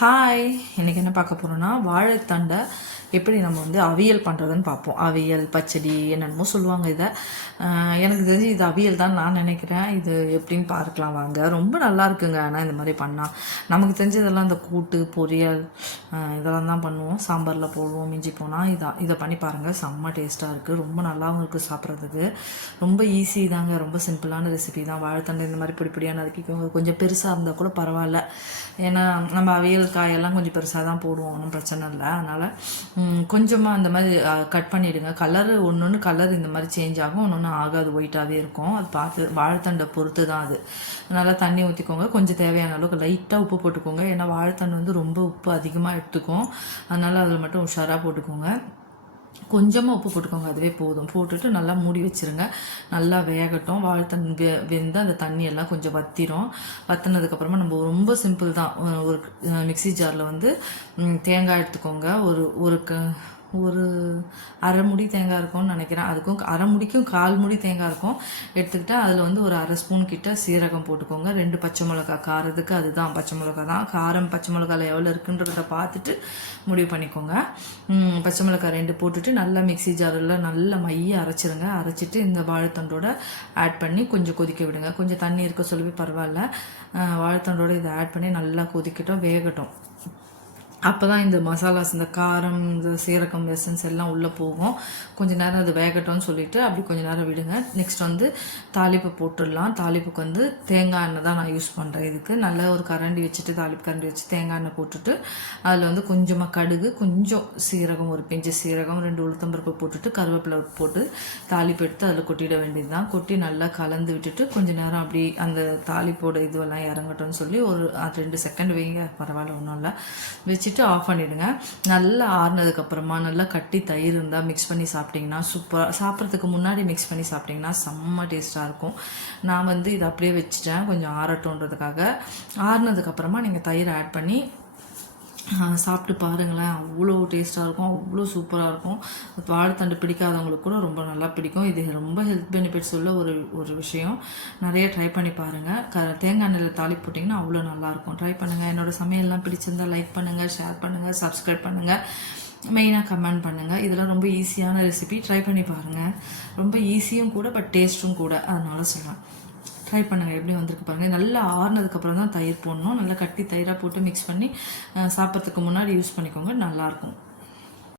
Hi, இன்றைக்கி என்ன பார்க்க போகிறோன்னா வாழைத்தண்டை எப்படி நம்ம வந்து அவியல் பண்ணுறதுன்னு பார்ப்போம். அவியல் பச்சடி என்னென்னமோ சொல்லுவாங்க இதை. எனக்கு தெரிஞ்சு இது அவியல் தான் நான் நினைக்கிறேன். இது எப்படின்னு பார்க்கலாம் வாங்க. ரொம்ப நல்லா இருக்குங்க. ஆனால் இந்த மாதிரி பண்ணால் நமக்கு தெரிஞ்சதெல்லாம் இந்த கூட்டு பொரியல் இதெல்லாம் தான் பண்ணுவோம். சாம்பாரில் போடுவோம், மிஞ்சி போனால் இதை பண்ணி பாருங்கள். செம்ம டேஸ்ட்டாக இருக்குது, ரொம்ப நல்லாவும் இருக்குது சாப்பிட்றதுக்கு. ரொம்ப ஈஸி தாங்க, ரொம்ப சிம்பிளான ரெசிபி தான். வாழைத்தண்டை இந்த மாதிரி பொடிப்பொடியாக நறுக்கிக்கோங்க. கொஞ்சம் பெருசாக இருந்தால் கூட பரவாயில்ல, ஏன்னா நம்ம அவியல் காயெல்லாம் கொஞ்சம் பெருசாக தான் போடுவோம், ஒன்றும் பிரச்சனை இல்லை. அதனால் கொஞ்சமாக அந்த மாதிரி கட் பண்ணிவிடுங்க. கலரு ஒன்று கலர் இந்த மாதிரி சேஞ்ச் ஆகும், ஒன்று ஆகாது, ஒயிட்டாகவே இருக்கும். அது பார்த்து வாழைத்தண்டை பொறுத்து தான் அது. நல்லா தண்ணி ஊற்றிக்கோங்க. கொஞ்சம் தேவையான அளவுக்கு லைட்டாக உப்பு போட்டுக்கோங்க, ஏன்னா வாழைத்தண்டு வந்து ரொம்ப உப்பு அதிகமாக எடுத்துக்கும். அதனால் அதில் மட்டும் உஷாராக போட்டுக்கோங்க. கொஞ்சமாக உப்பு போட்டுக்கோங்க, அதுவே போதும். போட்டுட்டு நல்லா மூடி வச்சுருங்க. நல்லா வேகட்டும். வாழைத்தண்டு வெந்து அந்த தண்ணியெல்லாம் கொஞ்சம் வற்றினதுக்கப்புறமா நம்ம ரொம்ப சிம்பிள் தான். ஒரு மிக்சி ஜாரில் வந்து தேங்காய் எடுத்துக்கோங்க. ஒரு அரை முடி தேங்காய் இருக்கும்னு நினைக்கிறேன். அதுக்கும் அரை முடிக்கும் கால் முடி தேங்காய் இருக்கும். எடுத்துக்கிட்டு அதில் வந்து ஒரு அரை ஸ்பூன் கிட்ட சீரகம் போட்டுக்கோங்க. 2 பச்சை மிளகா, காரத்துக்கு அதுதான் பச்சை மிளகா தான். காரம் பச்சை மிளகாவில் எவ்வளோ இருக்குன்றத பார்த்துட்டு முடிவு பண்ணிக்கோங்க. பச்சை மிளகாய் 2 போட்டுட்டு நல்லா மிக்சி ஜாரில் நல்லா மைய அரைச்சிருங்க. அரைச்சிட்டு இந்த வாழைத்தண்டோட ஆட் பண்ணி கொஞ்சம் கொதிக்க விடுங்க. கொஞ்சம் தண்ணி இருக்க சொல்லவே பரவாயில்ல. வாழைத்தண்டோட இதை ஆட் பண்ணி நல்லா கொதிக்கட்டும், வேகட்டும். அப்போ தான் இந்த மசாலாஸ், இந்த காரம், இந்த சீரகம், எசன்ஸ் எல்லாம் உள்ளே போகும். கொஞ்சம் நேரம் அது வேகட்டும்னு சொல்லிவிட்டு அப்படி கொஞ்சம் நேரம் விடுங்க. நெக்ஸ்ட் வந்து தாளிப்பு போட்டுடலாம். தாளிப்புக்கு வந்து தேங்காய் எண்ணெய் தான் நான் யூஸ் பண்ணுறேன். இதுக்கு நல்ல ஒரு கரண்டி வச்சுட்டு, தாளிப்பு கரண்டி வச்சு தேங்காய் எண்ணெய் போட்டுட்டு அதில் வந்து கொஞ்சமாக கடுகு, கொஞ்சம் சீரகம், ஒரு பிஞ்சு சீரகம், 2 உளுத்தம்பருப்பு போட்டுட்டு கருவேப்பிலை போட்டு தாளிப்பு எடுத்து அதில் கொட்டிட வேண்டியது தான். கொட்டி நல்லா கலந்து விட்டுட்டு கொஞ்சம் நேரம் அப்படி அந்த தாளிப்போட இதுவெல்லாம் இறங்கட்டும்னு சொல்லி ஒரு 2 செகண்ட் வைங்க, பரவாயில்ல, ஒன்றும் இல்லை. வச்சுட்டு ஆஃப் பண்ணிவிடுங்க. நல்லா ஆறுனதுக்கப்புறமா நல்லா கட்டி தயிர் இருந்தால் மிக்ஸ் பண்ணி சாப்பிட்டிங்கன்னா சூப்பராக, சாப்பிட்றதுக்கு முன்னாடி மிக்ஸ் பண்ணி சாப்பிட்டிங்கன்னா செம்ம டேஸ்ட்டாக இருக்கும். நான் வந்து இதை அப்படியே வச்சுட்டேன் கொஞ்சம் ஆறட்டுன்றதுக்காக. ஆறுனதுக்கப்புறமா நீங்கள் தயிர் ஆட் பண்ணி சாப்பிட்டு பாருங்களேன். அவ்வளோ டேஸ்ட்டாக இருக்கும், அவ்வளோ சூப்பராக இருக்கும். வாழைத்தண்டு பிடிக்காதவங்களுக்கு கூட ரொம்ப நல்லா பிடிக்கும். இது ரொம்ப ஹெல்த் பெனிஃபிட்ஸ் உள்ள ஒரு விஷயம். நிறைய ட்ரை பண்ணி பாருங்கள். தேங்காய் எண்ணெயில் தாளிப்பு போட்டிங்கன்னா அவ்வளோ நல்லாயிருக்கும். ட்ரை பண்ணுங்கள். என்னோடய சமையல்லாம் பிடிச்சிருந்தால் லைக் பண்ணுங்கள், ஷேர் பண்ணுங்கள், சப்ஸ்கிரைப் பண்ணுங்கள், மெயினாக கமெண்ட் பண்ணுங்கள். இதெல்லாம் ரொம்ப ஈஸியான ரெசிபி, ட்ரை பண்ணி பாருங்கள். ரொம்ப ஈஸியும் கூட, பட் டேஸ்ட்டும் கூட, அதனால சொல்கிறேன். ட்ரை பண்ணுங்கள். எப்படி வந்திருக்கு பாருங்கள். நல்லா ஆறுனதுக்கப்புறம் தான் தயிர் போடணும். நல்லா கட்டி தயிராக போட்டு மிக்ஸ் பண்ணி சாப்பிட்றதுக்கு முன்னாடி யூஸ் பண்ணிக்கோங்க, நல்லாயிருக்கும்.